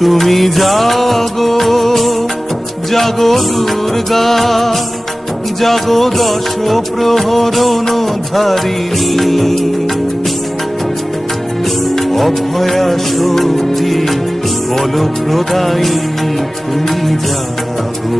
তুমি জাগো জাগো দুর্গা, জাগো দশ প্রহরণ ধারিণী, অভয়া শক্তি বল প্রদায়িনী, তুমি জাগো।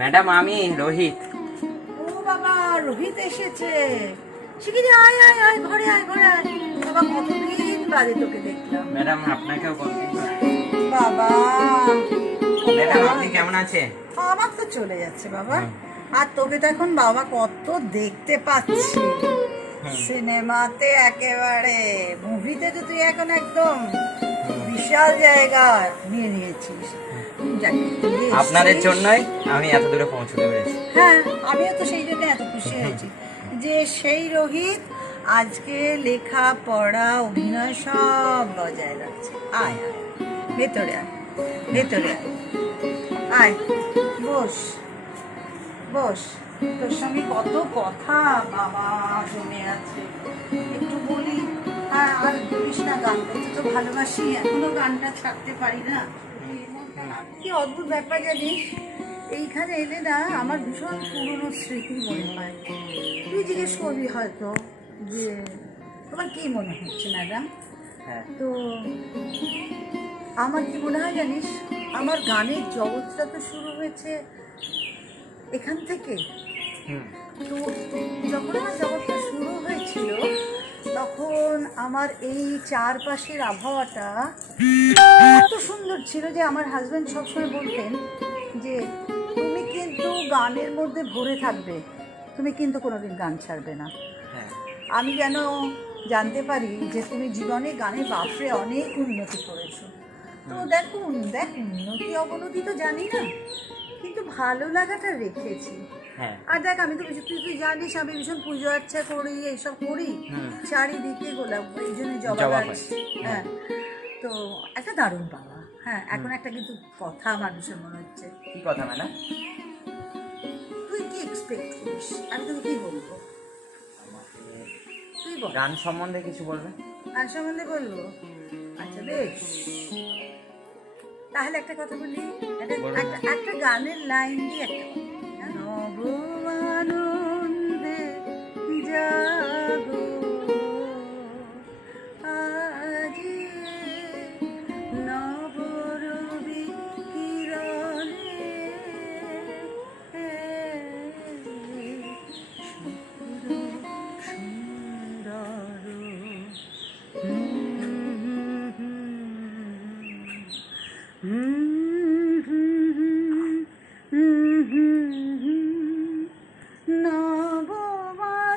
ম্যাডাম, আমি রোহিত। ও বাবা, রোহিত এসেছে। শিগগিরি আয় আয় আয়, ঘরে আয় ঘরে আয়। বাবা, কতদিন বাদে তোকে দেখলাম। ম্যাডাম, আপনাকেও বলতে। বাবা, ম্যাডাম, আপনি কেমন আছেন? আমার তো চলে যাচ্ছে বাবা। আর তোকে তো এখন বাবা কত দেখতে পাচ্ছি সিনেমাতে, একেবারে মুভিতে তো তুই এখন একদম বিশাল জায়গা নিয়ে নিয়েছিস। আপনাদের জন্যই আমি এত দূরে পৌঁছতে পেরেছি। হ্যাঁ, আমিও তো সেই জন্য এত খুশি হয়েছি যে সেই রোহিত আজকে লেখা পড়া অভিনয় সব বজায় রাখছে। আয় আয়, ভেতরে আয়, ভেতরে আয়, আয় বস বস। তোর সঙ্গে কত কথা বাবা জমে আছে, একটু বলি। হ্যাঁ, আর বলিস না, গান করতে তো ভালোবাসি, এখনো গানটা ছাড়তে পারি না। কি অদ্ভুত ব্যাপার জানিস, এইখানে এলে না আমার ভীষণ পুরনো স্মৃতি মনে হয়। তুই জিজ্ঞেস করবি হয়তো যে তোমার কি মনে হচ্ছে ম্যাডাম। তো আমার কি মনে হয় জানিস, আমার গানের জগৎটা তো শুরু হয়েছে এখান থেকে। তো যখন আমার জগৎটা শুরু হয়েছিল তখন আমার এই চারপাশের আবহাওয়াটা এত সুন্দর ছিল যে আমার হাজব্যান্ড সবসময় বলতেন যে তুমি কিন্তু গানের মধ্যে ভরে থাকবে, তুমি কিন্তু কোনোদিন গান ছাড়বে না। আমি যেন জানতে পারি যে তুমি জীবনে গানের বাপরে অনেক উন্নতি করেছো। তো দেখুন দেখ, উন্নতি অবনতি তো জানি না, কিন্তু ভালো লাগাটা রেখেছি। আর দেখ, আমি তো তুই জানিস আমি ভীষণ পুজো আর্চা করি, এইসব করি, চারিদিকে গোলাপ, এই জন্য জবা গাছ। হ্যাঁ, তো একটা দারুণ বাবা। হ্যাঁ, এখন একটা কিন্তু কথা আমার ভীষণ মনে হচ্ছে। কি কথা ম্যাডাম? তুই কি এক্সপেক্ট করিস আমি তোকে কি বলবো? তুই বল। গান সম্বন্ধে কিছু বলবেন? গান সম্বন্ধে বলবো? আচ্ছা বেশ, তাহলে একটা কথা বলি, একটা গানের লাইন দিয়ে একটা নবমানন্দে জাগো আজি নবরবি কিরণে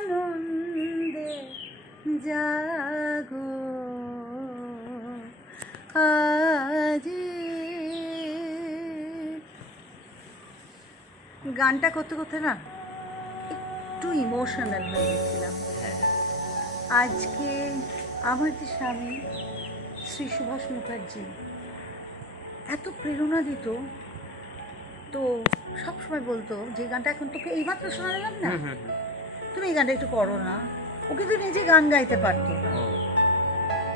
নবমানন্দে জাগো আজি। গানটা করতে করতে না একটু ইমোশনাল হয়ে গেছিলাম। আজকে আমার যে স্বামী শ্রী সুভাষ মুখার্জি এত প্রেরণা দিত, তো সবসময় বলতো যে গানটা এখন তোকে এইমাত্র শোনালাম না, তুমি এই গানটা একটু করো না। ও কিন্তু নিজে গান গাইতে পারতো না,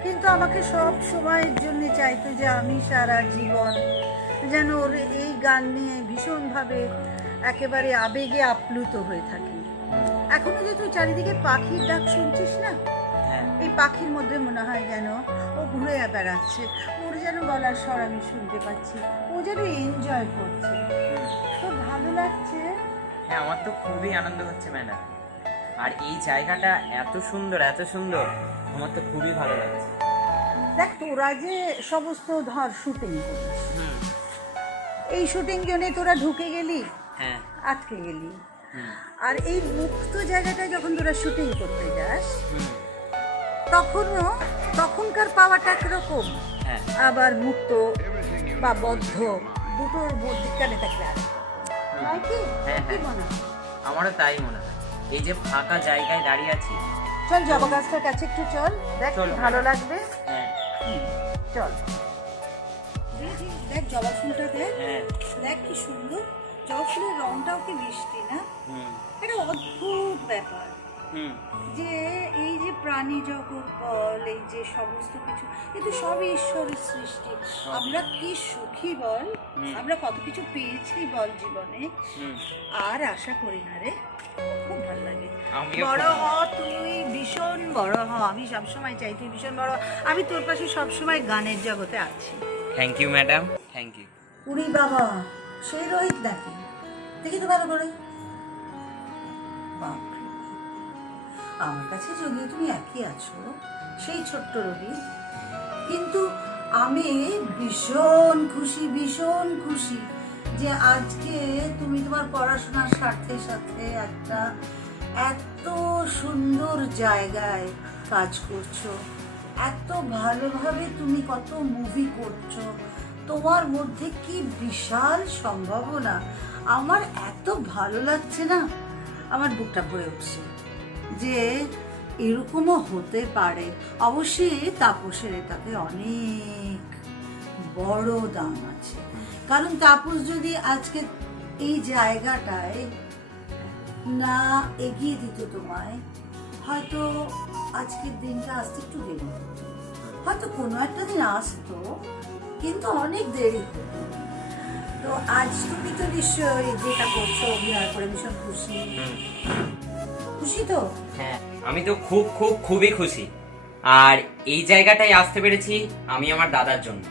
কিন্তু আমাকে সব সময়ের জন্য চাইতো যে আমি সারা জীবন যেন ওর এই গান নিয়ে ভীষণভাবে একেবারে আবেগে আপ্লুত হয়ে থাকি। এখনো যে তুই চারিদিকে পাখির ডাক শুনছিস না, এই পাখির মধ্যে মনে হয় যেন ও ঘুরে বেড়াচ্ছে, ওর যেন গলার স্বর আমি শুনতে পাচ্ছি, ও যেন এনজয় করছে। তো ভালো লাগছে। হ্যাঁ, আমার তো খুবই আনন্দ হচ্ছে ম্যাডাম। আর এই জায়গাটা এত সুন্দর, এত সুন্দর, আমার তো খুবই ভালো লাগছে। দেখ, তোরা যে সমস্ত ধর শুটিং করিস, এই শুটিং জন্যে তোরা ঢুকে গেলি, আটকে গেলি। আর এই মুক্ত জায়গাটায় যখন তোরা শুটিং করতে যাস তখনকার পাওয়াটা একরকম, আবার মুক্ত বা বদ্ধ দুটোর মধ্যখানে থাকলে আর নয় কি? হ্যাঁ, কি হ্যাঁ। মনে হয়? আমারও তাই মনে হয়। এই যে ফাঁকা জায়গায় দাঁড়িয়ে আছি। চল জবা গাছটার কাছে একটু চল, দেখ চল। কি ভালো লাগবে। হ্যাঁ, চল দেখ জবা ফুলটা দেখ, হ্যাঁ। দেখ কি সুন্দর। জবা ফুলের রংটাও কি মিষ্টি না? হুম, এটা অদ্ভুত ব্যাপার হুম, যে এই যে প্রাণী জগৎ বল, এই যে সমস্ত কিছু, কিন্তু সবই ঈশ্বরের সৃষ্টি। আমরা কি সুখী বল, আমরা কত কিছু পেয়েছি বল জীবনে, হুম। আর আশা করি না রে। খুব ভালো লাগে। আমিও বড় খুব- হ, তুই ভীষণ বড় হ। আমি সবসময় চাই তুই ভীষণ বড় হ। আমি তোর পাশে সবসময় গানের জগতে আছি। Thank you madam, thank you. উড়ি বাবা, সেই রোহিত নাকি? দেখি তো ভালো করে। বাপরে, আমার কাছে যদিও তুমি একই আছো, সেই ছোট্ট রোহিত, কিন্তু আমি ভীষণ খুশি যে আজকে তুমি তোমার পড়াশোনার সাথে সাথে একটা এত সুন্দর জায়গায় কাজ করছো, এত ভালোভাবে তুমি কত মুভি করছো, তোমার মধ্যে কি বিশাল সম্ভাবনা। আমার এত ভালো লাগছে না, আমার বুকটা ভরে উঠছে যে এরকমও হতে পারে। অবশ্যই তাপসের এটাতে অনেক বড় দাম আছে, কারণ তাপস যদি আজকে এই জায়গাটায় না এগিয়ে দিত তোমায়, হয়তো আজকের দিনটা আসতে একটু দেরি হতো, হয়তো কোনো একটা দিন আসতো, কিন্তু অনেক দেরি হতো। তো আজ তুমি তো নিশ্চয়ই যেটা করছো অভিনয় করে ভীষণ খুশি। খুশি তো? হ্যাঁ, আমি তো খুবই খুশি। আর এই জায়গাটায় আসতে পেরেছি আমি আমার দাদার জন্য।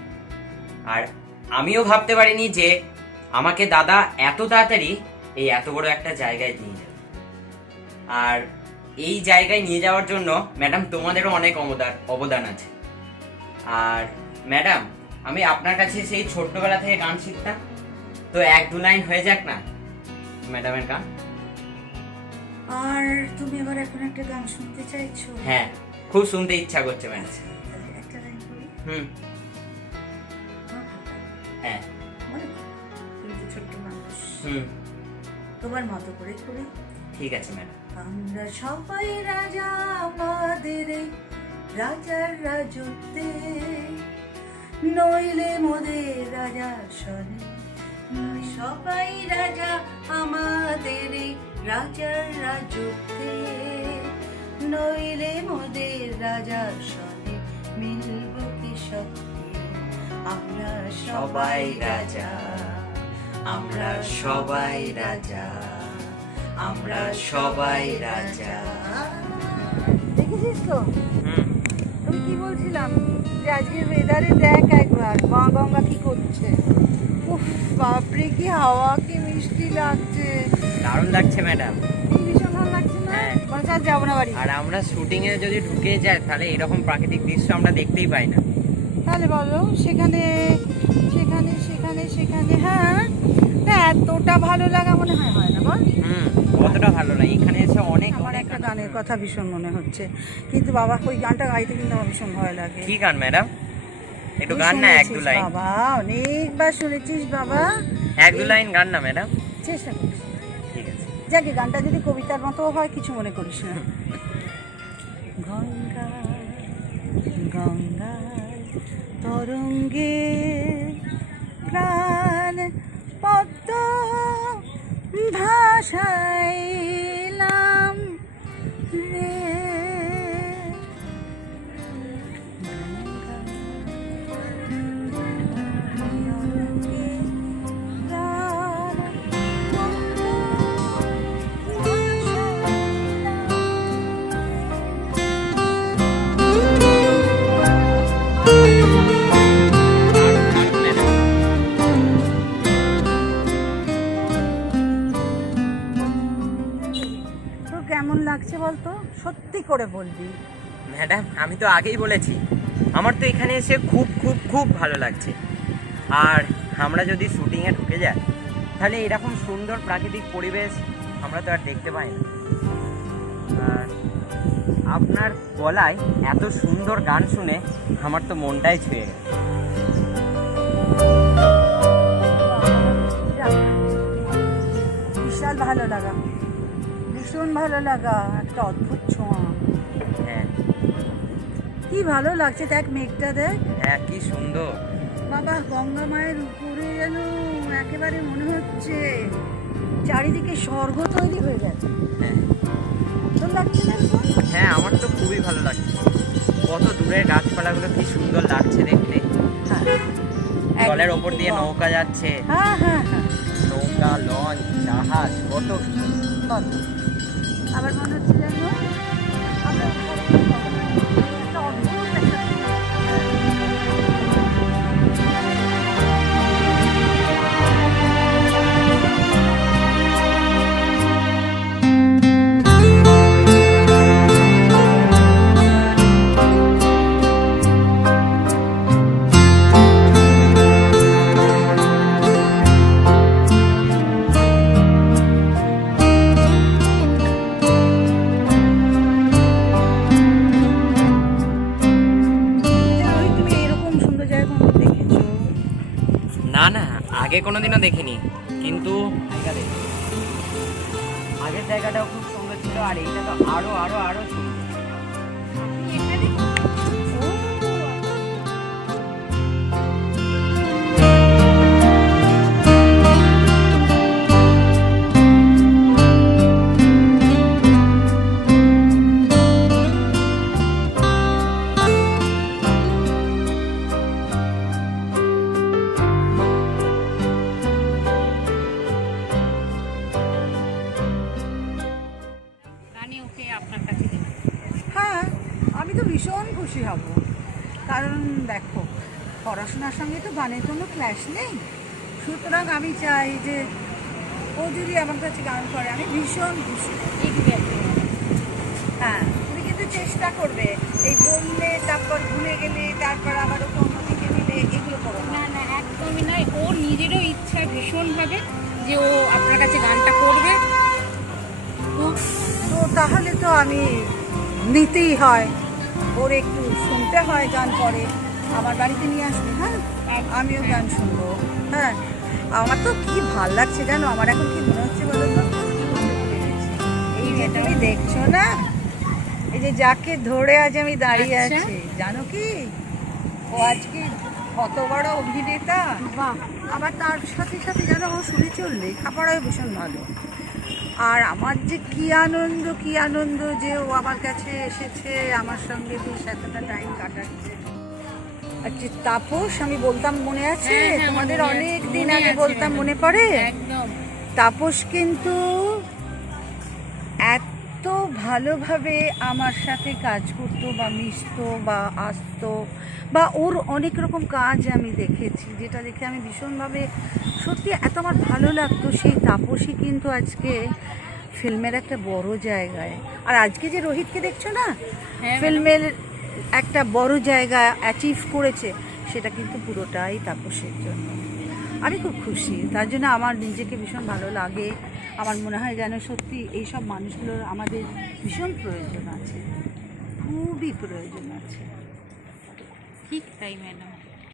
আর আমিও ভাবতে পারিনি যে আমাকে দাদা এত তাড়াতাড়ি এই এত বড় একটা জায়গায় নিয়ে যাবে। আর এই জায়গায় নিয়ে যাওয়ার জন্য ম্যাডাম তোমাদেরও অনেক অবদান আছে। আর ম্যাডাম, আমি আপনার কাছে সেই ছোট্টবেলা থেকে গান শিখতাম, তো 1-2 লাইন হয়ে যাক না ম্যাডামের গান। আর তুমি এবার এখন একটা গান শুনতে চাইছো? হ্যাঁ, খুব শুনতে ইচ্ছা করছে ম্যাডাম। তাহলে একটা লাইন করি। হুম, হ্যাঁ, মনে করো, তুমি তো ছোট্ট মানুষ, হুম, তোমার মতো করে করি। ঠিক আছে ম্যাডাম। আমরা সবাই রাজা আমাদের এই রাজার রাজত্বে, নইলে মোদের রাজা সরে। সবাই রাজা আমাদের এই রাজার রাজত্বে, নইলে মোদের রাজা সরে। মিলব কি শক্তি, আমরা সবাই রাজা, আমরা সবাই রাজা, আমরা সবাই রাজা। দেখেছিস তো হুম, তুমি কি বলছিলাম যে আজকের ওয়েদারে দেখ একবার মা গঙ্গা কি করছে। উফ বাপরে, কি হাওয়া, কি মিষ্টি লাগছে। দারুণ লাগছে ম্যাডাম। কি ভীষণ ভালো লাগছে না? হ্যাঁ। মনে হচ্ছে আজ যাবো না বাড়ি। আর আমরা শুটিং এ যদি ঢুকে যাই তাহলে এরকম প্রাকৃতিক দৃশ্য আমরা দেখতেই পাই না। তাহলে বলো সেখানে সেখানে সেখানে সেখানে হ্যাঁ, তা এতটা ভালো লাগা মনে হয় হয় না বল? হুম, কতটা ভালো লাগে এখানে এসে। অনেক আমার একটা গানের কথা ভীষণ মনে হচ্ছে, কিন্তু বাবা ওই গানটা গাইতে কিন্তু আমার ভীষণ ভয় লাগে। কি গান ম্যাডাম? একটু গান না, 1-2 লাইন। বাবা অনেকবার শুনেছিস বাবা। 1-2 লাইন গান না ম্যাডাম। চেষ্টা করিস। ঠিক আছে। যাকে গানটা যদি কবিতার মতো হয় কিছু মনে করিস না। গঙ্গা গঙ্গা তরঙ্গে প্রাণ পদ্ম ভাসাইলাম রে। তরঙ্গে প্রাণ পদ্ম তোর কেমন লাগছে বলতো, সত্যি করে বলবি। ম্যাডাম, আমি তো আগেই বলেছি আমার তো এখানে এসে খুব ভালো লাগছে। আর আমরা যদি শুটিংয়ে ঢুকে যাই তাহলে এরকম সুন্দর প্রাকৃতিক পরিবেশ আমরা তো আর দেখতে পাই না। আর আপনার গলায় এত সুন্দর গান শুনে আমার তো মনটাই ছুঁয়ে গেল। বিশাল ভালো লাগা, ভীষণ ভালো লাগা, একটা অদ্ভুত ছোঁয়া। হ্যাঁ কি ভালো লাগছে, দেখ মেঘটা দেখ হ্যাঁ, কি সুন্দর। বাবা, গঙ্গা মায়ের উপরে যেন একেবারে মনে হচ্ছে চারিদিকে স্বর্গ তৈরি হয়ে গেছে। হ্যাঁ তোর লাগছে না এখন? হ্যাঁ, আমার তো খুবই ভালো লাগছে। কত দূরের গাছপালাগুলো কি সুন্দর লাগছে দেখতে। হ্যাঁ, জলের ওপর দিয়ে নৌকা যাচ্ছে, হ্যাঁ হ্যাঁ হ্যাঁ, নৌকা, লঞ্চ, জাহাজ, কত কিছু। কত। আবার মনে হচ্ছে যেন আমরা একটা অদ্ভুত একটা তুমি এরকম সুন্দর জায়গা কখনো দেখেছো? না না, আগে কোনোদিনও দেখিনি, কিন্তু আগের জায়গাটাও খুব সুন্দর ছিল, আর এইটা তো আরো আরো আরো সুন্দর। হ্যাঁ, আমি তো ভীষণ খুশি হব, কারণ দেখো পড়াশোনার সঙ্গে তো গানের কোনো ক্লাস নেই, সুতরাং আমি চাই যে ও যদি আমার কাছে গান করে আমি ভীষণ খুশি। হ্যাঁ, তুমি কিন্তু চেষ্টা করবে এই বললে তারপর ভুলে গেলে তারপর আবার ওকে অন্যদিকে নিলে, এগুলো করো না। না না, একদমই নয়। ওর নিজেরও ইচ্ছা ভীষণভাবে যে ও আপনার কাছে গানটা করবে। তো তাহলে তো আমি নিতেই হয়, ওর একটু শুনতে হয় গান করে, আমার বাড়িতে নিয়ে আসবে। হ্যাঁ, আমিও গান শুনবো। হ্যাঁ, আমার তো কি ভাল লাগছে জানো, আমার এখন কি মনে হচ্ছে বলো তো, এই যে তুমি দেখছো না, এই যে যাকে ধরে আজ আমি দাঁড়িয়ে আচ্ছা। আছি, জানো কি ও আজকে কত বড় অভিনেতা। বাহ, আবার তার সাথে সাথে যেন ও শুনেছ লেখাপড়ায় ভীষণ ভালো। আর আমার যে কি আনন্দ যে ও আমার কাছে এসেছে, আমার সঙ্গে বেশ এতটা টাইম কাটাচ্ছে। আর যে তাপস, আমি বলতাম মনে আছে, হ্যাঁ, হ্যাঁ, তোমাদের মনে আছে, অনেক দিন মনে আগে আছে, বলতাম, ম্যাডাম। মনে পড়ে? একদম। তাপস কিন্তু এত ভালোভাবে আমার সাথে কাজ করতো বা মিশতো বা আসতো, বা ওর অনেক রকম কাজ আমি দেখেছি, যেটা দেখে আমি ভীষণভাবে সত্যি এত আমার ভালো লাগতো। সেই তাপসই কিন্তু আজকে ফিল্মের একটা বড় জায়গায়, আর আজকে যে রোহিতকে দেখছো না, হ্যাঁ, ফিল্মের একটা বড় জায়গা অ্যাচিভ করেছে, সেটা কিন্তু পুরোটাই তাপসের জন্য। আমি খুব খুশি, তার জন্য আমার নিজেকে ভীষণ ভালো লাগে। আমার মনে হয় যেন সত্যি এইসব মানুষগুলোর আমাদের ভীষণ প্রয়োজন আছে, খুবই প্রয়োজন আছে। ঠিক তাই ম্যাডাম।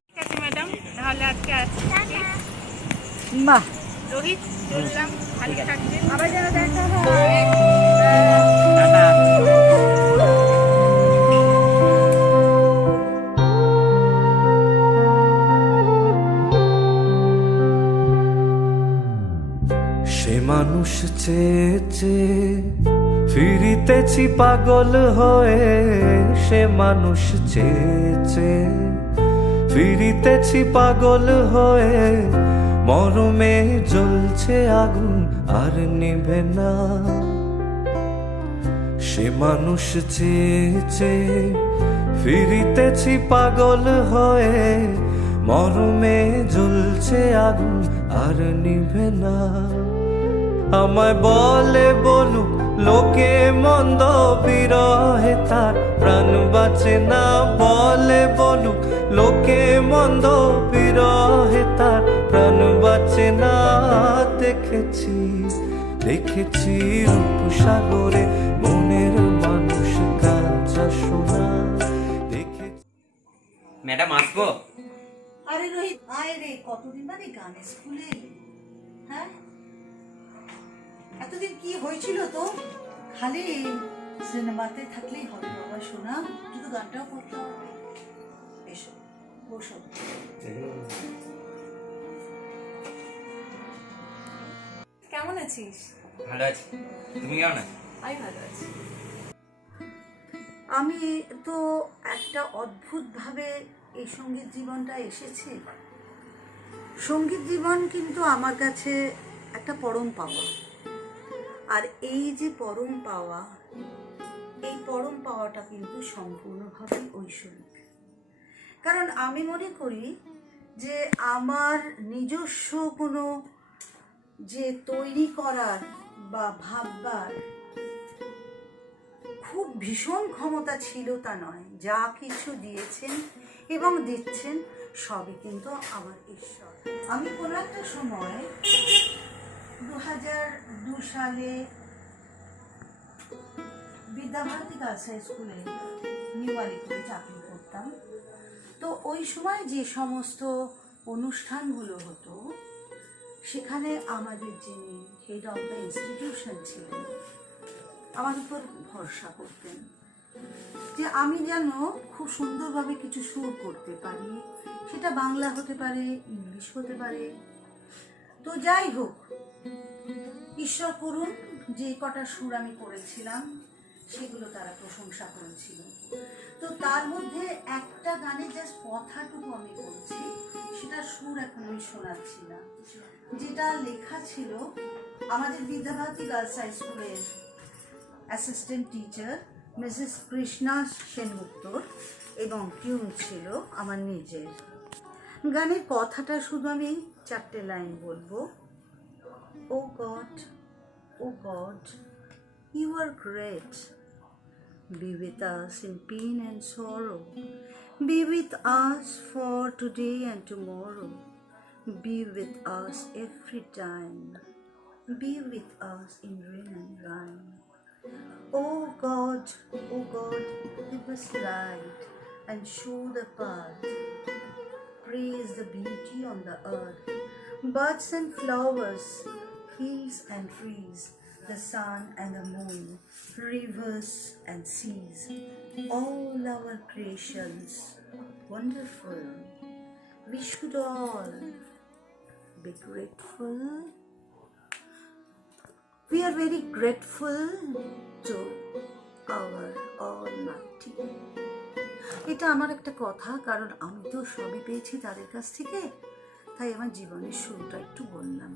ঠিক আছে ম্যাডাম, তাহলে আজকে আসছি। বাহ, রোহিত, চললাম, ভালো থাকবেন। আবার যেন দেখা হয়। টাটা। সে মানুষ চেয়ে চেয়ে ফিরিতেছি পাগল হয়ে, সে মানুষ চেয়ে চেয়ে ফিরিতেছি পাগল হয়ে, মরমে জ্বলছে আগুন আর নিভে না। সে মানুষ চেয়ে চেয়ে ফিরিতেছি পাগল হয়ে, মরমে জ্বলছে আগুন আর নিভে না। আমায় বলে বলুক লোকে মন্দ, বিরহে তার প্রাণ বাঁচে না। বলে বলুক লোকে মন্দ, বিরহে তার প্রাণ বাঁচে না। দেখেছি দেখেছি রূপসাগরে মনের মানুষ কাঁচা সোনা। দেখেছি। ম্যাডাম, আসবো? আরে রোহিত, আয় রে, কতদিন বাদে গানের স্কুলে এলি? হ্যাঁ, এতদিন কি হয়েছিল তো? খালি সিনেমাতে থাকলেই হবে বাবা সোনা, শুধু গানটাও করতে হবে। এসো, বসো। কেমন আছিস? ভালো আছি, তুমি কেমন আছো? আমি ভালো আছি। আমি তো একটা অদ্ভুতভাবে এই সঙ্গীত জীবনটা এসেছে। সঙ্গীত জীবন কিন্তু আমার কাছে একটা পরম পাওয়া। আর এই যে পরম পাওয়া, এই পরম পাওয়াটা কিন্তু সম্পূর্ণভাবে ঐশ্বরিক। কারণ আমি মনে করি যে আমার নিজস্ব কোনো যে তৈরি করার বা ভাববার খুব ভীষণ ক্ষমতা ছিল তা নয়। যা কিছু দিয়েছেন এবং দিচ্ছেন সবই কিন্তু আমার ঈশ্বর। আমি কোনো একটা সময় 2002 সালে বিদ্যাভারতী গার্লস হাই স্কুলে নিউ আলিপুরে চাকরি করতাম। তো ওই সময় যে সমস্ত অনুষ্ঠানগুলো হতো সেখানে আমাদের যিনি হেড অফ দ্য ইনস্টিটিউশন ছিলেন আমার উপর ভরসা করতেন যে আমি যেন খুব সুন্দরভাবে কিছু সুর করতে পারি। সেটা বাংলা হতে পারে, ইংলিশ হতে পারে। তো যাই হোক, ঈশ্বর করুন যে কটা সুর আমি করেছিলাম সেগুলো তারা প্রশংসা করেছিল। তো তার মধ্যে একটা গানে জাস্ট কথাটুকু আমি বলছি, সেটা সুর এখন আমি শোনাচ্ছি না। যেটা লেখা ছিল আমাদের বিদ্যাভারতী গার্লস হাই স্কুলের অ্যাসিস্ট্যান্ট টিচার মিসেস কৃষ্ণা সেনগুপ্তর, এবং টিউন ছিল আমার নিজের। গানের কথাটা শুধু আমি 4টে লাইন বলবো। ও god, you are great. Be with us in pain and sorrow. Be with us for today and tomorrow. Be with us every time. Be with us in rain and rime. Oh God, give us light and show the path. Praise the beauty on the earth. Birds and flowers, hills and trees, the sun and the moon, rivers and seas, all our creations, wonderful. We should all be grateful. We are very grateful to our Almighty. এটা আমার একটা কথা, কারণ আমি তো সবই পেয়েছি তাদের কাছ থেকে, তাই আমার জীবনের শুরুটা একটু বললাম।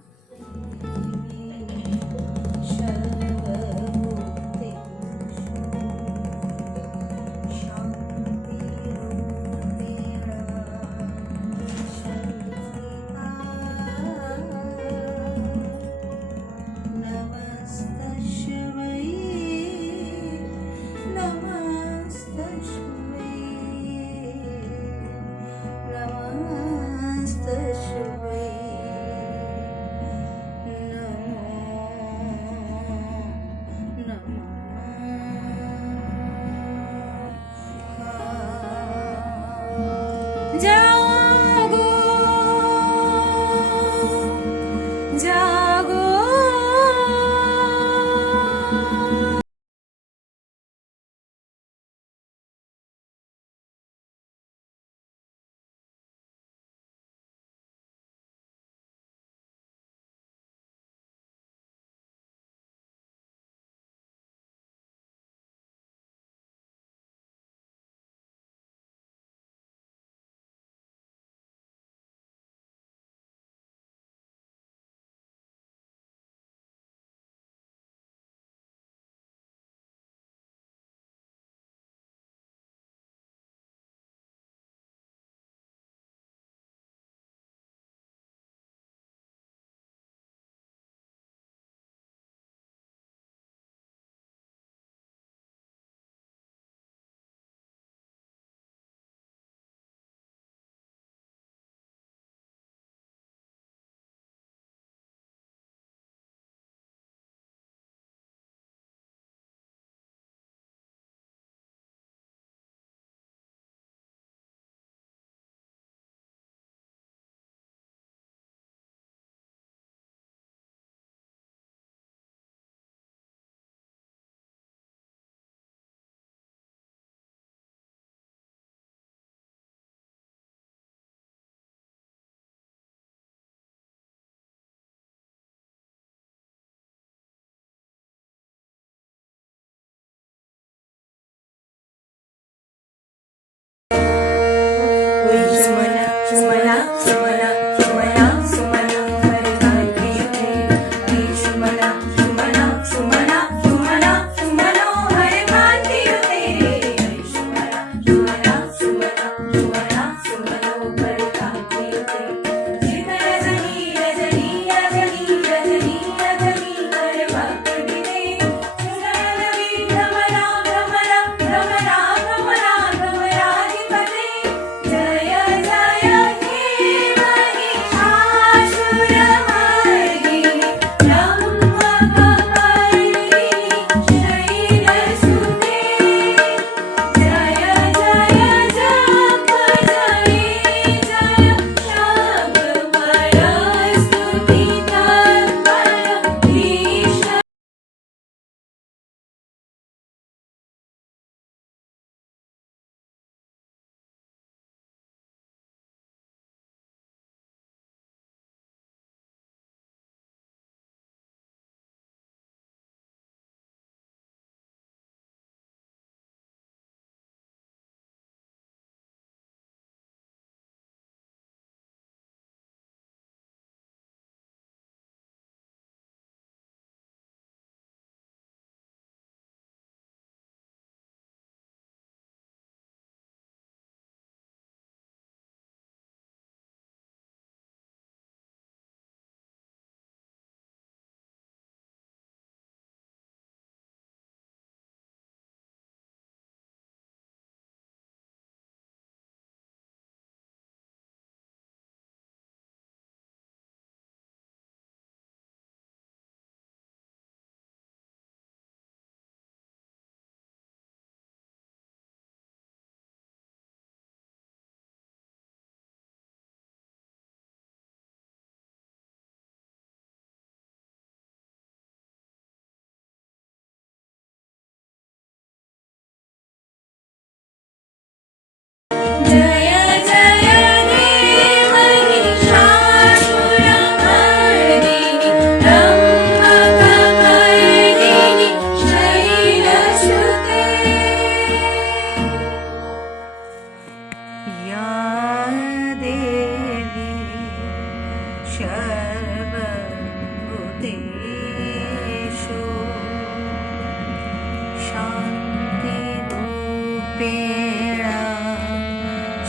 पेड़ा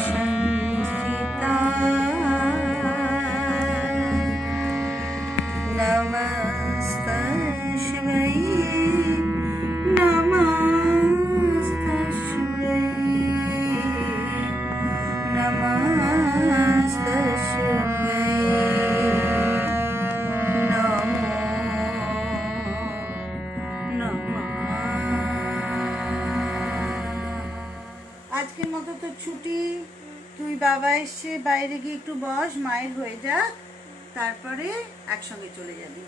संस्कृता नमस्तस्मै नमस्तस्मै नमस्तस्मै আজকের মতো তো ছুটি। তুই বাবা এসে বাইরে গিয়ে একটু বস, মায়ের হয়ে যাক, তারপরে একসঙ্গে চলে যাবি।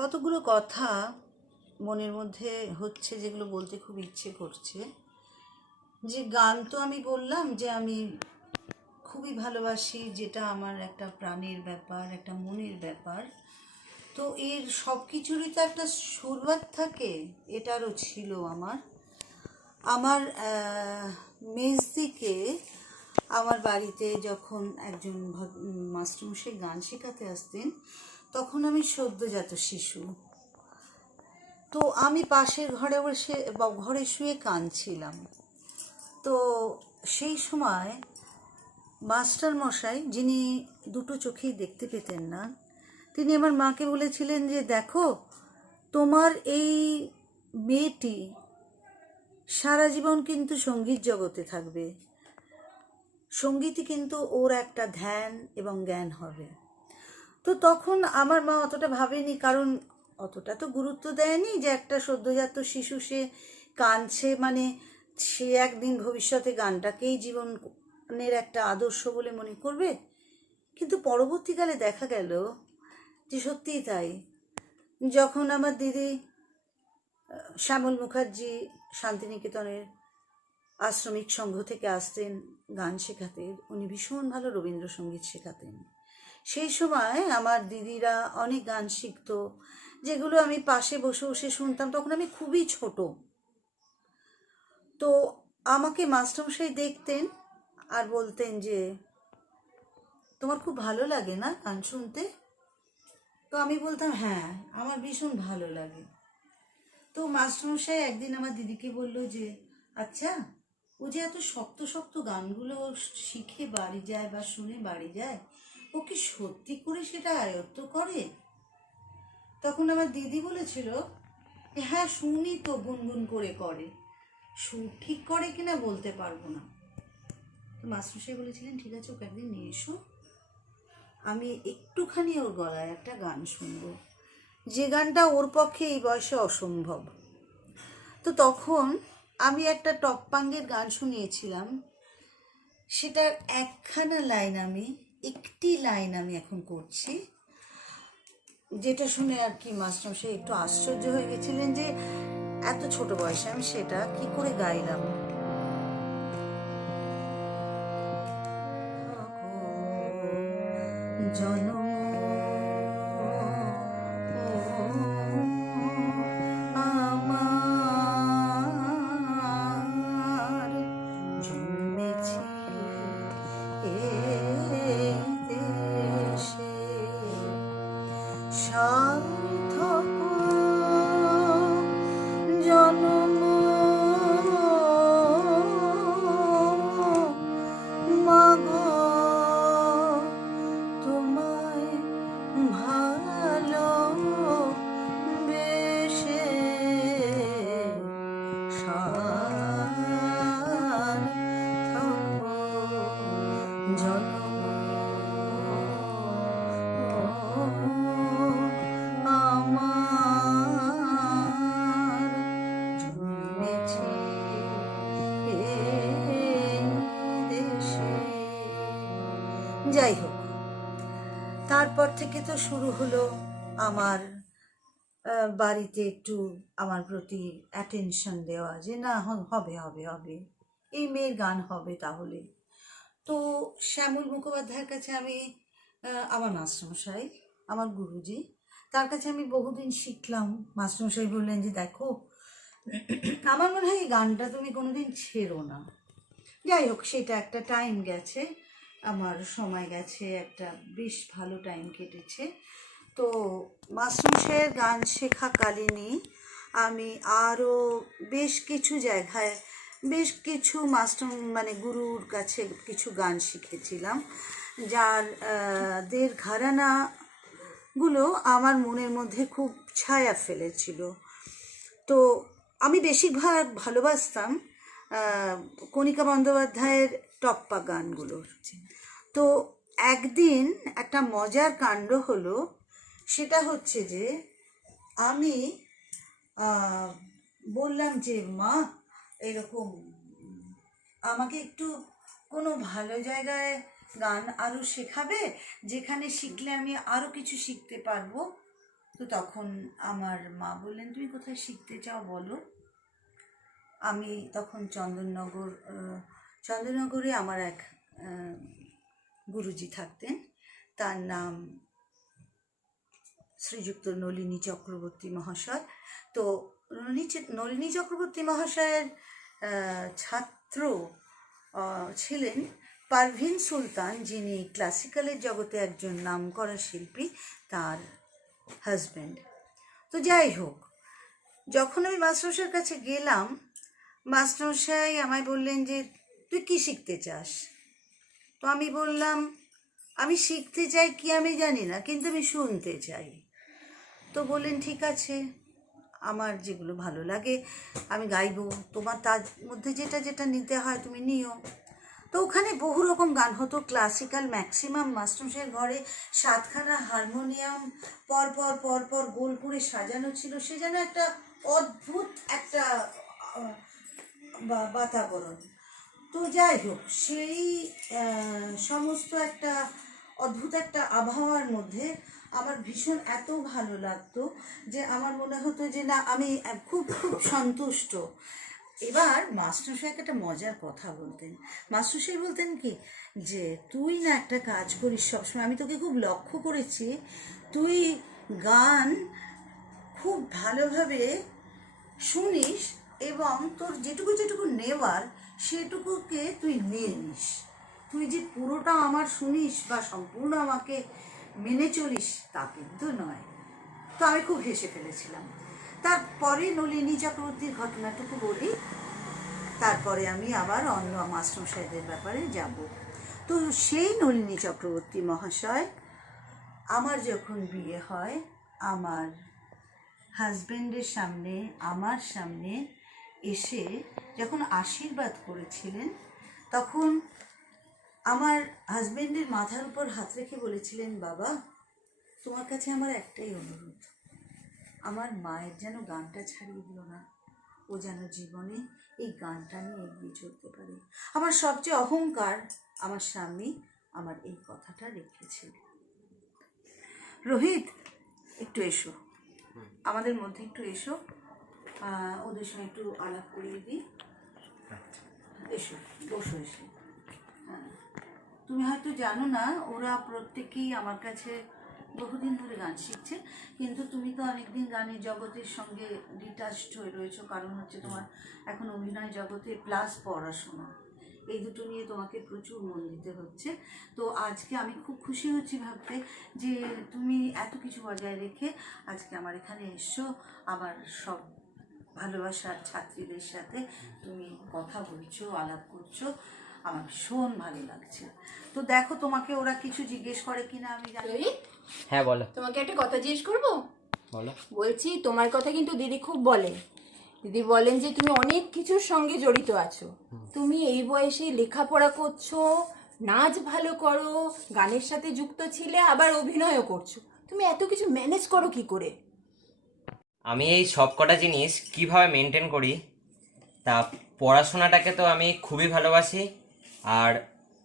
কতগুলো কথা মনের মধ্যে হচ্ছে যেগুলো বলতে খুব ইচ্ছে করছে। যে গান তো আমি বললাম যে আমি খুবই ভালোবাসি, যেটা আমার একটা প্রাণের ব্যাপার, একটা মনের ব্যাপার। তো এর সব কিছুরই তো একটা শুরুয়াত থাকে, এটারও ছিল আমার মেজদিকে আমার বাড়িতে যখন একজন মাস্টারমশাই গান শেখাতে আসতেন, তখন আমি সদ্যজাত শিশু। তো আমি পাশের ঘরে শুয়ে কাঁদছিলাম। তো সেই সময় মাস্টারমশাই, যিনি দুটো চোখেই দেখতে পেতেন না, তিনি আমার মাকে বলেছিলেন যে দেখো, তোমার এই মেয়েটি সারা জীবন কিন্তু সঙ্গীত জগতে থাকবে, সঙ্গীতই কিন্তু ওর একটা ধ্যান এবং জ্ঞান হবে। তো তখন আমার মা অতটা ভাবেনি, কারণ অতটা তো গুরুত্ব দেয়নি যে একটা সদ্যজাত শিশু সে কাঁদছে মানে সে একদিন ভবিষ্যতে গানটাকেই জীবনের একটা আদর্শ বলে মনে করবে। কিন্তু পরবর্তীকালে দেখা গেল যে সত্যিই তাই। যখন আমার দিদি শ্যামল মুখার্জি শান্তিনিকেতনের আশ্রমিক সংঘ থেকে আসতেন গান শেখাতে, উনি ভীষণ ভালো রবীন্দ্রসঙ্গীত শেখাতেন। সেই সময় আমার দিদিরা অনেক গান শিখতো, যেগুলো আমি পাশে বসে বসে শুনতাম। তখন আমি খুবই ছোট। তো আমাকে মাস্টারমশাই দেখতেন আর বলতেন যে তোমার খুব ভালো লাগে না গান শুনতে? তো আমি বলতাম হ্যাঁ, আমার ভীষণ ভালো লাগে। তো মাস্টারমশাই একদিন আমার দিদিকে বলল যে আচ্ছা, ও যে এত শক্ত শক্ত গানগুলো শিখে বাড়ি যায় বা শুনে বাড়ি যায়, ও কি সত্যি করে সেটা আয়ত্ত করে? তখন আমার দিদি বলেছিল হ্যাঁ শুনি তো, গুনগুন করে করে, সুর ঠিক করে কিনা বলতে পারবো না। তো মাস্টারমশাই বলেছিলেন ঠিক আছে, ওকে একদিন নিয়ে এসো, আমি একটুখানি ওর গলায় একটা গান শুনবো, যে গানটা ওর পক্ষে এই বয়সে অসম্ভব। তো তখন আমি একটা টপ্পাঙ্গের গান শুনিয়েছিলাম, সেটার একটি লাইন আমি এখন করছি, যেটা শুনে আর কি মাস্টারমশাই একটু আশ্চর্য হয়ে গেছিলেন যে এত ছোট বয়সে আমি সেটা কি করে গাইলাম। জনম আমার জন্মেছি এই দেশে, সার্থক জনম মাগো, তোমায় ভালো বেশে সার্থক জনম আমার জন্মেছি এই দেশে। যাই হোক, তারপর থেকে তো শুরু হলো আমার বাড়িতে একটু আমার প্রতি অ্যাটেনশন দেওয়া, যে না হবে হবে হবে, এই মেয়ের গান হবে তাহলে। তো শ্যামল মুখোপাধ্যায়ের কাছে আমি আমার মাস্টারমশাই, আমার গুরুজি, তার কাছে আমি বহুদিন শিখলাম। মাস্টারমশাই বললেন যে দেখো, আমার মনে হয় এই গানটা তুমি কোনোদিন ছেড়ো না। যাই হোক, সেটা একটা টাইম গেছে, আমার সময় গেছে, একটা বেশ ভালো টাইম কেটেছে। তো মাস্টারমশাইয়ের গান শেখাকালীনই আমি আরও বেশ কিছু জায়গায় বেশ কিছু গুরুর কাছে কিছু গান শিখেছিলাম, যার দের ঘরানাগুলো আমার মনের মধ্যে খুব ছায়া ফেলেছিল। তো আমি বেশিরভাগ ভালোবাসতাম কণিকা বন্দ্যোপাধ্যায়ের টপ্পা গানগুলো। তো একদিন একটা মজার কাণ্ড হলো, সেটা হচ্ছে যে আমি বললাম যে মা, এরকম আমাকে একটু কোনো ভালো জায়গায় গান আরও শেখাবে, যেখানে শিখলে আমি আরও কিছু শিখতে পারবো। তো তখন আমার মা বললেন তুমি কোথায় শিখতে চাও বলো। আমি তখন চন্দননগরে আমার এক গুরুজি থাকতেন, তার নাম শ্রীযুক্ত নলিনী চক্রবর্তী মহাশয়। তো নলিনী চক্রবর্তী মহাশয়ের ছাত্র ছিলেন পারভিন সুলতান, যিনি ক্লাসিক্যালের জগতে একজন নামকরা শিল্পী, তার হাজব্যান্ড। তো যাই হোক, যখন আমি মাস্টারমশাইয়ের কাছে গেলাম, মাস্টারমশাই আমায় বললেন যে তুই কি শিখতে চাস? তো আমি বললাম আমি শিখতে চাই কি আমি জানি না, কিন্তু আমি শুনতে চাই। তো বললেন ঠিক আছে, আমার যেগুলো ভালো লাগে আমি গাইবো, তোমার তার মধ্যে যেটা যেটা নিতে হয় তুমি নিও। তো ওখানে বহু রকম গান হতো, ক্লাসিক্যাল ম্যাক্সিমাম। মাস্টারমশাইয়ের ঘরে 7খানা হারমোনিয়াম পর পর পর পর গোল করে সাজানো ছিল। সে যেন একটা অদ্ভুত একটা বাতাবরণ। তো যাই হোক, সেই সমস্ত একটা অদ্ভুত একটা আবহাওয়ার মধ্যে আমার ভীষণ এত ভালো লাগতো যে আমার মনে হতো যে না, আমি খুব খুব সন্তুষ্ট। এবার মাস্টারমশাইকে একটা মজার কথা বলতেন। মাস্টারমশাই বলতেন কি, যে তুই না একটা কাজ করিস সবসময়, আমি তোকে খুব লক্ষ্য করেছি, তুই গান খুব ভালোভাবে শুনিস এবং তোর যেটুকু যেটুকু নেওয়ার সেটুকুকে তুই নিয়ে নিস। তুই যে পুরোটা আমার শুনিস বা সম্পূর্ণ আমাকে মেনে চলিস তা কিন্তু নয়। তো আমি খুব হেসে ফেলেছিলাম। তারপরে নলিনী চক্রবর্তীর ঘটনাটুকু বলি, তারপরে আমি আবার অন্য মাস্টারমশাইদের ব্যাপারে যাব। তো সেই নলিনী চক্রবর্তী মহাশয়, আমার যখন বিয়ে হয়, আমার হাজব্যান্ডের সামনে, আমার সামনে এসে যখন আশীর্বাদ করেছিলেন, তখন আমার হাজব্যান্ডের মাথার উপর হাত রেখে বলেছিলেন, বাবা তোমার কাছে আমার একটাই অনুরোধ, আমার মায়ের যেন গানটা ছাড়িয়ে দিও না, ও যেন জীবনে এই গানটা নিয়ে এগিয়ে চলতে পারে। আমার সবচেয়ে অহংকার আমার স্বামী আমার এই কথাটা রেখেছে। রোহিত, একটু এসো, আমাদের মধ্যে একটু এসো, ওদের সঙ্গে একটু আলাপ করিয়ে দিই। এসো, বসো এসে। হ্যাঁ, তুমি হয়তো জানো না, ওরা প্রত্যেকেই আমার কাছে বহুদিন ধরে গান শিখছে, কিন্তু তুমি তো অনেকদিন গানের জগতের সঙ্গে ডিটাচড হয়ে রয়েছো, কারণ হচ্ছে তোমার এখন অভিনয় জগতে প্লাস পড়াশোনা, এই দুটো নিয়ে তোমাকে প্রচুর মন দিতে হচ্ছে। তো আজকে আমি খুব খুশি হচ্ছি ভাবতে যে তুমি এত কিছু বজায় রেখে আজকে আমার এখানে এসছো, আমার সব ভালোবাসার ছাত্রীদের সাথে তুমি কথা বলছো, আলাপ করছো, আমার ভীষণ ভালো লাগছে। তো দেখো, তোমাকে ওরা কিছু জিজ্ঞেস করে কিনা আমি জানি। রোহিত, হ্যাঁ বলো। তোমাকে একটা কথা জিজ্ঞেস করবো? বলো। বলছি, তোমার কথা কিন্তু দিদি খুব বলেন। দিদি বলেন যে তুমি অনেক কিছুর সঙ্গে জড়িত আছো। তুমি এই বয়সে লেখাপড়া করছো, নাচ ভালো করো, গানের সাথে যুক্ত ছিলে, আবার অভিনয়ও করছো। তুমি এত কিছু ম্যানেজ করো কি করে? আমি এই সব কটা জিনিস কিভাবে মেনটেন করি, তা পড়াশোনাটাকে তো আমি খুবই ভালোবাসি, আর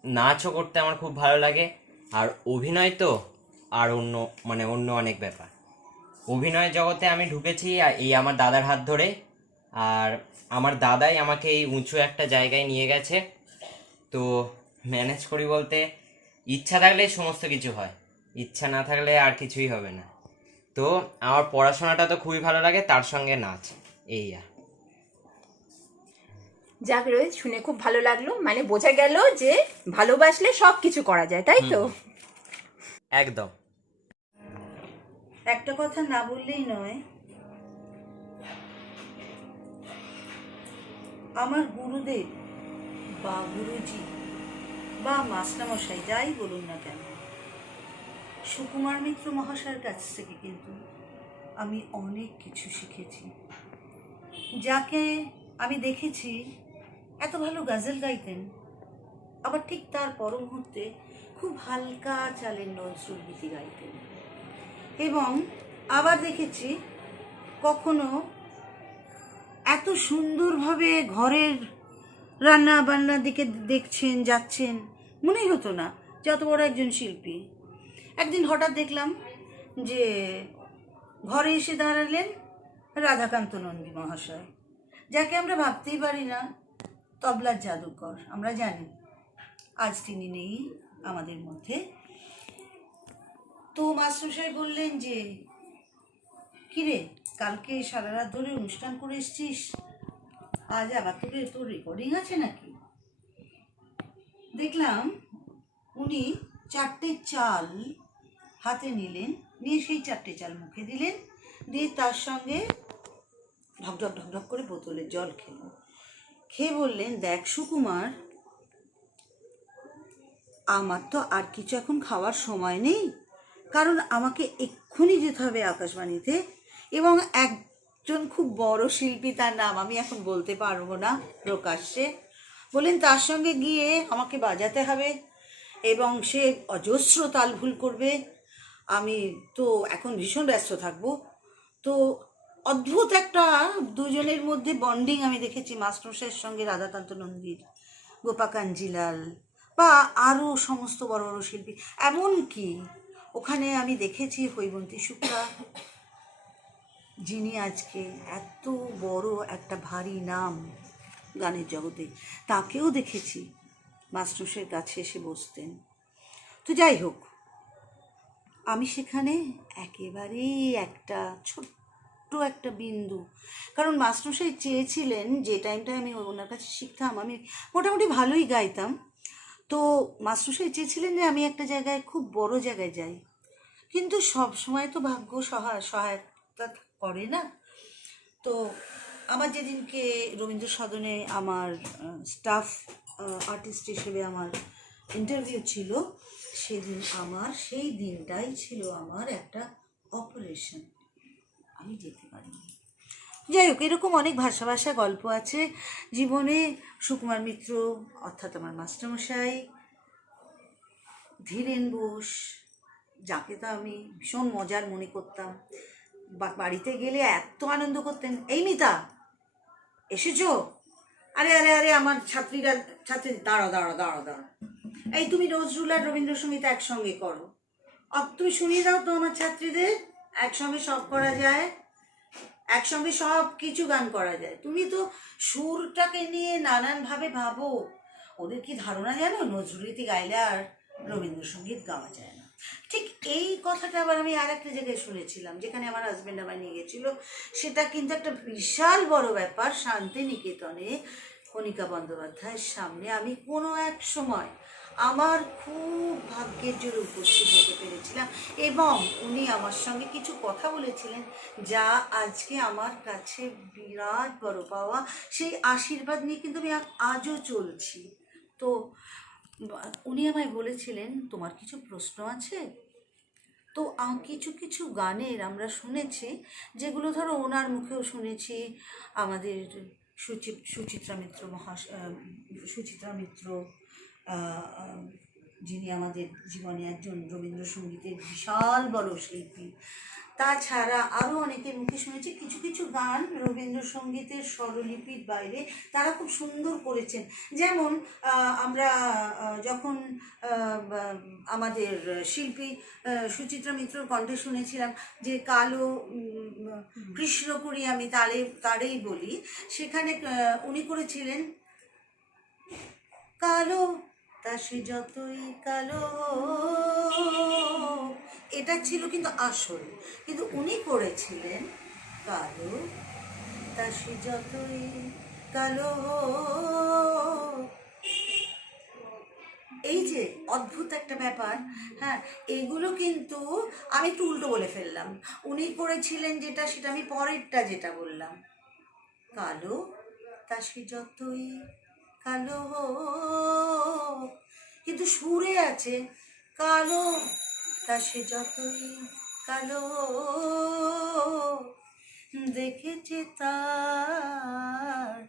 নাচও করতে আমার খুব ভালো লাগে, আর অভিনয় তো আর অন্য অনেক ব্যাপার। অভিনয় জগতে আমি ঢুকেছি এই আমার দাদার হাত ধরে, আর আমার দাদাই আমাকে এই উঁচু একটা জায়গায় নিয়ে গেছে। তো ম্যানেজ করি বলতে, ইচ্ছা থাকলে সমস্ত কিছু হয়, ইচ্ছা না থাকলে আর কিছুই হবে না। তো আমার পড়াশোনাটা তো খুবই ভালো লাগে, তার সঙ্গে নাচ, এই যাক রোহিত, শুনে খুব ভালো লাগলো। মানে বোঝা গেল যে ভালোবাসলে সব কিছু করা যায়, তাই তো? একদম। একটা কথা না বললেই নয়, আমার গুরুদেব বা গুরুজি বা মাস্টারমশাই যাই বলুন না কেন, সুকুমার মিত্র মহাশয়ের কাছ থেকে কিন্তু আমি অনেক কিছু শিখেছি। যাকে আমি দেখেছি এত ভালো গজল গাইতেন, আবার ঠিক তার পর মুহূর্তে খুব হালকা চালের নজরুল গীতি গাইতেন, এবং আবার দেখেছি কখনো এত সুন্দরভাবে ঘরের রান্না বান্নার দিকে দেখছেন, যাচ্ছেন, মনেই হতো না যে অত বড় একজন শিল্পী। একদিন হঠাৎ দেখলাম যে ঘরে এসে দাঁড়ালেন রাধাকান্ত নন্দী মহাশয়, যাকে আমরা ভাবতেই পারি না তবলার জাদুকর। আমরা জানি আজ তিনি নেই আমাদের মধ্যে। তো মাস্টারমশাই বললেন যে, কিরে, কালকে সারা রাত ধরে অনুষ্ঠান করে এসছিস, আজ আবার তোর রেকর্ডিং আছে নাকি? দেখলাম উনি 4টে চাল হাতে নিলেন, নিয়ে সেই 4টে চাল মুখে দিলেন, দিয়ে তার সঙ্গে ঢকঢক ঢকঢক করে বোতলের জল খেলেন। খেয়ে বললেন, দেখ সুকুমার, আমার তো আর কিছু এখন খাওয়ার সময় নেই, কারণ আমাকে এক্ষুনি যেতে হবে আকাশবাণীতে, এবং একজন খুব বড় শিল্পী, তার নাম আমি এখন বলতে পারবো না প্রকাশ্যে, বলেন তার সঙ্গে গিয়ে আমাকে বাজাতে হবে, এবং সে অজস্র তাল ভুল করবে। আমি তো এখন ভীষণ ব্যস্ত থাকবো। তো অদ্ভুত একটা দুজনের মধ্যে বন্ডিং আমি দেখেছি মাস্টারমশাইয়ের সঙ্গে রাধাকান্ত নন্দীর, গোপা কাঞ্জিলাল বা আরও সমস্ত বড় বড় শিল্পী। এমনকি ওখানে আমি দেখেছি হৈমন্তী শুক্লা, যিনি আজকে এত বড় একটা ভারী নাম গানের জগতে, তাকেও দেখেছি মাস্টারমশাইয়ের কাছে এসে বসতেন। তো যাই হোক, আমি সেখানে একেবারেই একটা ছোট্ট একটা বিন্দু, কারণ মাস্টারমশাই চেয়েছিলেন যে টাইমটায় আমি ওনার কাছে শিখতাম, আমি মোটামুটি ভালোই গাইতাম। তো মাস্টারমশাই চেয়েছিলেন যে আমি একটা জায়গায়, খুব বড় জায়গায় যাই, কিন্তু সব সময় তো ভাগ্য সহায়তা করে না। তো আমার যেদিনকে রবীন্দ্র সদনে আমার স্টাফ আর্টিস্ট হিসেবে আমার ইন্টারভিউ ছিল, সেদিন আমার সেই দিনটাই ছিল আমার একটা অপারেশন, আমি যেতে পারিনি। যাই হোক, এরকম অনেক ভাষা ভাষা গল্প আছে জীবনে। সুকুমার মিত্র অর্থাৎ আমার মাস্টারমশাই, ধীরেন বোস, যাকে তো আমি ভীষণ মজার মনে করতাম, বাড়িতে গেলে এত আনন্দ করতেন, এই মিতা এসেছো, আরে আরে আরে আমার ছাত্রী দাঁড়াও দাঁড়াও দাঁড়াও দাঁড়াও, এই তুমি নজরুল আর রবীন্দ্রসঙ্গীত একসঙ্গে করো, তুমি শুনিয়ে দাও তো আমার ছাত্রীদের, একসঙ্গে সব করা যায়, একসঙ্গে সব কিছু গান করা যায়। তুমি তো সুরটাকে নিয়ে নানানভাবে ভাবো, ওদের কি ধারণা জানো নজরুলগীতি গাইলে আর রবীন্দ্রসঙ্গীত গাওয়া যায় না। ঠিক এই কথাটা আবার আমি আর একটা জায়গায় শুনেছিলাম, যেখানে আমার হাজব্যান্ড আমায় নিয়ে গেছিলো, সেটা কিন্তু একটা বিশাল বড় ব্যাপার, শান্তিনিকেতনে কণিকা বন্দ্যোপাধ্যায়ের সামনে আমি কোনো এক সময় আমার খুব ভাগ্যের জোরে উপস্থিত হতে পেরেছিলাম, এবং উনি আমার সঙ্গে কিছু কথা বলেছিলেন যা আজকে আমার কাছে বিরাট বড় পাওয়া। সেই আশীর্বাদ নিয়ে কিন্তু আমি আজও চলছি। তো উনি আমায় বলেছিলেন, তোমার কিছু প্রশ্ন আছে? তো কিছু কিছু গানের আমরা শুনেছি, যেগুলো ধরো ওনার মুখেও শুনেছি, আমাদের সুচিত্রা মিত্র যিনি আমাদের জীবনে একজন রবীন্দ্রসঙ্গীতের বিশাল বড় শিল্পী, তাছাড়া আরও অনেকের মুখে শুনেছি কিছু কিছু গান রবীন্দ্রসঙ্গীতের স্বরলিপির বাইরে তারা খুব সুন্দর করেছেন। যেমন আমরা যখন আমাদের শিল্পী সুচিত্রা মিত্রর কণ্ঠে শুনেছিলাম যে কালো কৃষ্ণ করি আমি তারেই বলি, সেখানে উনি করেছিলেন কালো তা সে যতই কালো, এটা ছিল কিন্তু আসল, কিন্তু উনি করেছিলেন কালো তা সে যতই কালো। এই যে অদ্ভুত একটা ব্যাপার, হ্যাঁ, এগুলো কিন্তু আমি একটু উল্টো বলে ফেললাম। উনি করেছিলেন যেটা, সেটা আমি পরেরটা যেটা বললাম, কালো তা সে যতই কালো, কিন্তু সুরে আছে কালো তা সে যতই কালো, দেখেছে তার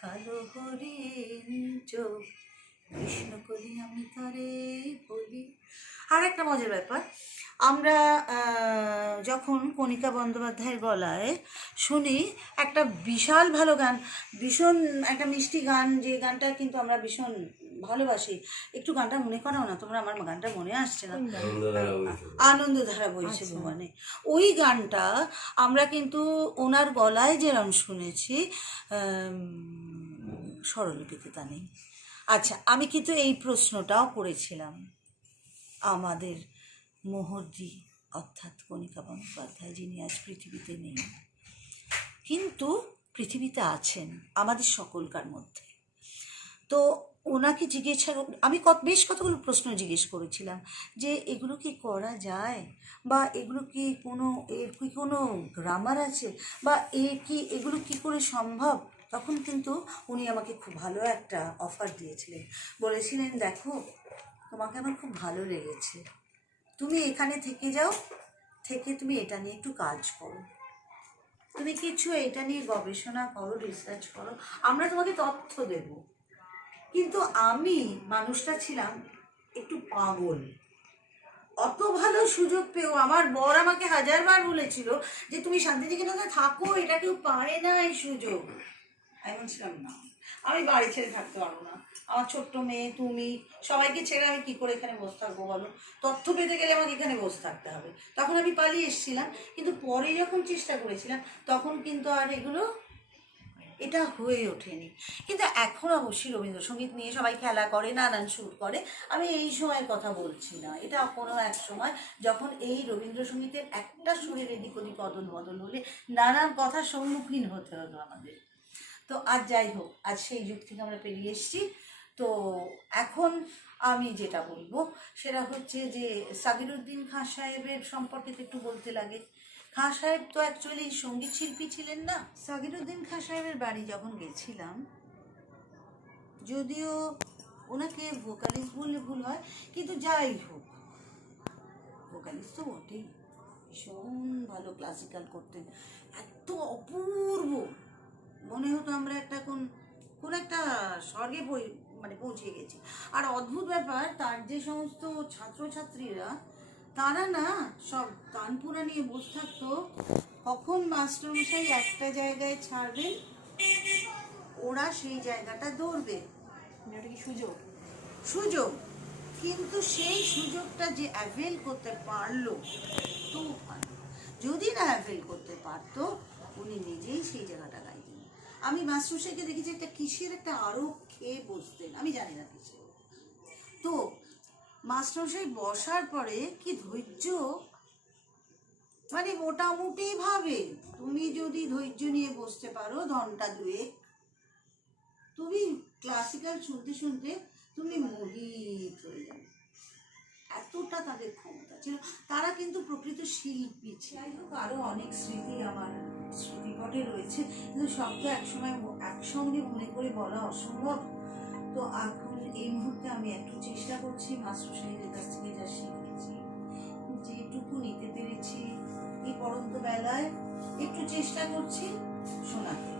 কালো হরিণ চোখ, কৃষ্ণ করি আমি তারে বলি। আর একটা মজার ব্যাপার, আমরা যখন কণিকা বন্দ্যোপাধ্যায়ের গলায় শুনি একটা বিশাল ভালো গান, ভীষণ একটা মিষ্টি গান, যে গানটা কিন্তু আমরা ভীষণ ভালোবাসি, একটু গানটা মনে করাও না তোমরা, আমার গানটা মনে আসছে না, আনন্দধারা বইছে ভুবনে, ওই গানটা আমরা কিন্তু ওনার গলায় যেরকম শুনেছি, স্বরলিপিতে তা নেই। আচ্ছা, আমি কিন্তু এই প্রশ্নটাও করেছিলাম আমাদের মোহরজি অর্থাৎ কণিকা বন্দ্যোপাধ্যায়, যিনি আজ পৃথিবীতে নেই, কিন্তু পৃথিবীতে আছেন আমাদের সকলকার মধ্যে। তো ওনাকে জিজ্ঞাসা, আমি বেশ কতগুলো প্রশ্ন জিজ্ঞেস করেছিলাম যে এগুলো কি করা যায়, বা এগুলো কি এর কি কোনো গ্রামার আছে, বা এগুলো কি করে সম্ভব। তখন কিন্তু উনি আমাকে খুব ভালো একটা অফার দিয়েছিলেন, বলেছিলেন দেখো তোমাকে আমার খুব ভালো লেগেছে। তুমি এখানে থেকে যাও, থেকে তুমি এটা নিয়ে একটু কাজ করো, তুমি কিছু এটা নিয়ে গবেষণা করো, রিসার্চ করো, আমরা তোমাকে তথ্য দেব। কিন্তু আমি মানুষটা ছিলাম একটু পাগল। অত ভালো সুযোগ পেও আমার বর আমাকে হাজারবার বলেছিল যে তুমি শান্তিনিকেতনে থাকো, এটা কেউ পায় না এই সুযোগ। আমি বলছিলাম না, আমি বাড়ি ছেড়ে থাকতে পারবো না। আমার ছোট্ট মেয়ে, তুমি, সবাইকে ছেড়ে আমি কী করে এখানে বসে থাকবো বলো? তথ্য পেতে গেলে আমাকে এখানে বসে থাকতে হবে। তখন আমি পালিয়ে এসেছিলাম, কিন্তু পরে যখন চেষ্টা করেছিলাম তখন কিন্তু আর এটা হয়ে ওঠেনি। কিন্তু এখন অবশ্যই রবীন্দ্রসঙ্গীত নিয়ে সবাই খেলা করে, নানান সুর করে। আমি এই সময়ের কথা বলছি না, এটা কোনো এক সময় যখন এই রবীন্দ্রসঙ্গীতের একটা সুরের এদিক ওদিক অদল বদল হলে নানান কথার সম্মুখীন হতে হতো আমাদের। তো আজ যাই হোক, আজ সেই যুগ থেকে আমরা পেরিয়ে এসেছি। তো এখন আমি যেটা বলবো সেটা হচ্ছে যে সাগিরুদ্দিন খাঁ সাহেবের সম্পর্কে তো একটু বলতে লাগে। খাঁ সাহেব তো অ্যাকচুয়ালি সঙ্গীত শিল্পী ছিলেন না। সাগিরুদ্দিন খাঁ সাহেবের বাড়ি যখন গেছিলাম, যদিও ওনাকে ভোকালিস্ট বললে ভুল হয়, কিন্তু যাই হোক ভোকালিস্ট তো বটেই, ভীষণ ভালো ক্লাসিক্যাল করতেন, এত অপূর্ব মনে হতো আমরা একটা কোন একটা স্বর্গে পৌঁছে গেছি। আর অদ্ভুত ব্যাপার, তার যে সমস্ত ছাত্রছাত্রীরা তারা না সব গানপুরা নিয়ে বসে থাকতো, কখন মাস্টারমশাই একটা জায়গায় ছাড়বেন ওরা সেই জায়গাটা ধরবে। এটা কি সুযোগ? সুযোগ, কিন্তু সেই সুযোগটা যে অ্যাভেল করতে পারলো তো ভালো, যদি না অ্যাভেল করতে পারতো উনি নিজেই সেই জায়গাটা গাইতেন। আমি মাস্টারমশাইকে দেখেছি একটা কিসের একটা আরো খেয়ে বসতেন, আমি জানি না কিসের। তো মাস্টারমশাই বসার পরে কি ধৈর্য, মোটামুটি ভাবে তুমি যদি ধৈর্য নিয়ে বসতে পারো ঘন্টা দুয়েক, তুমি ক্লাসিক্যাল শুনতে শুনতে তুমি মোহিত হয়ে যাবে, এতটা তাদের ক্ষমতা ছিল। তারা কিন্তু প্রকৃত শিল্পী ছিল। যাই হোক, আরও অনেক স্মৃতি আমার স্মৃতিপটে রয়েছে, কিন্তু সব তো একসঙ্গে মনে করে বলা অসম্ভব। তো এখন এই মুহূর্তে আমি একটু চেষ্টা করছি মাস্টারমশাইদের কাছ থেকে যা শিখেছি, যেটুকু নিতে পেরেছি এই পরন্ত বেলায়, একটু চেষ্টা করছি শোনাতে।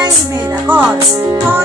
এক মেয়েরা কর